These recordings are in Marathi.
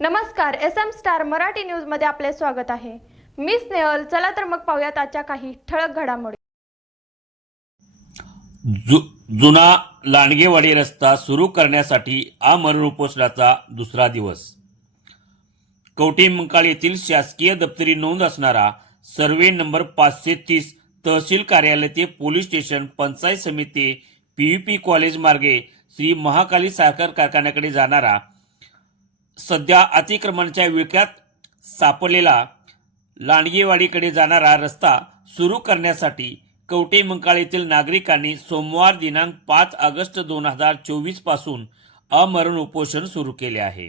नमस्कार एस एम स्टार मराठी न्यूजमध्ये आपले स्वागत आहे. मी स्नेहल चला तर मग पाहूयात आजच्या काही ठळक घडामोडी. जु जुना लांडगेवाडी रस्ता सुरू करण्यासाठी आमरण उपोषणाचा दुसरा दिवस. कवठे मंकाळ येथील शासकीय दप्तरी नोंद असणारा सर्वे नंबर पाचशे तीस तहसील कार्यालय ते पोलीस स्टेशन पंचायत समिती पीयूपी कॉलेज मार्गे श्री महाकाली साखर कारखान्याकडे जाणारा सध्या अतिक्रमणाच्या विळख्यात सापडलेला लांडगेवाडीकडे जाणारा रस्ता सुरू करण्यासाठी कवटे मंकाळ येथील नागरिकांनी सोमवार दिनांक पाच ऑगस्ट दोन हजार चोवीसपासून अमरण उपोषण सुरू केले आहे.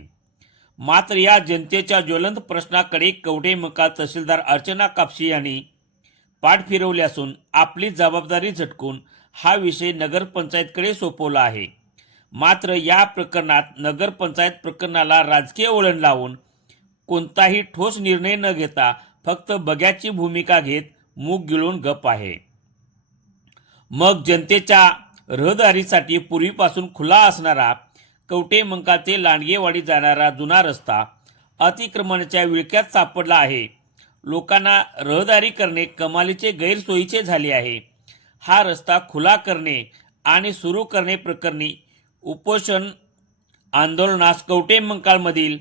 मात्र या जनतेच्या ज्वलंत प्रश्नाकडे कवटे मंकाळ तहसीलदार अर्चना कापशी यांनी पाठ फिरवले असून आपली जबाबदारी झटकून हा विषय नगरपंचायतकडे सोपवला आहे. मात्र या प्रकरणात नगरपंचायत प्रकरणाला राजकीय वळण लावून कोणताही ठोस निर्णय न घेता फक्त बग्याची भूमिका घेत मूग गिळून गप आहे. मग जनतेच्या रहदारीसाठी पूर्वीपासून खुला असणारा कवटे मंका ते लांडगेवाडी जाणारा जुना रस्ता अतिक्रमणाच्या विळख्यात सापडला आहे. लोकांना रहदारी करणे कमालीचे गैरसोयीचे झाले आहे. हा रस्ता खुला करणे आणि सुरू करणे प्रकरणी उपोषण आंदोलनास कवटे मंकाळमधील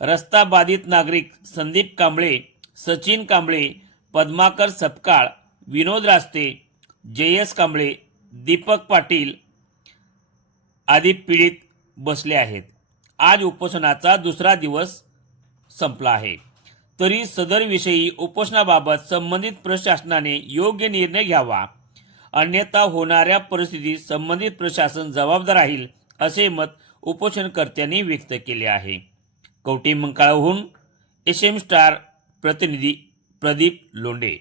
रस्ता बाधित नागरिक संदीप कांबळे सचिन कांबळे पद्माकर सपकाळ विनोद रास्ते जयस कांबळे दीपक पाटील आदी पीडित बसले आहेत. आज उपोषणाचा दुसरा दिवस संपला आहे. तरी सदरविषयी उपोषणाबाबत संबंधित प्रशासनाने योग्य निर्णय घ्यावा. अन्यथा होणाऱ्या परिस्थितीत संबंधित प्रशासन जबाबदार राहील असे मत उपोषणकर्त्यांनी व्यक्त केले आहे. कवटी मंकाळहून एस एम स्टार प्रतिनिधी प्रदीप लोंडे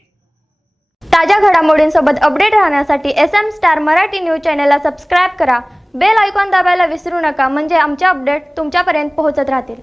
ताज्या घडामोडींसोबत अपडेट राहण्यासाठी S M star Marathi news चॅनलला सबस्क्राईब करा. बेल आयकॉन दाबायला विसरू नका. म्हणजे आमचे अपडेट तुमच्यापर्यंत पोहोचत राहतील.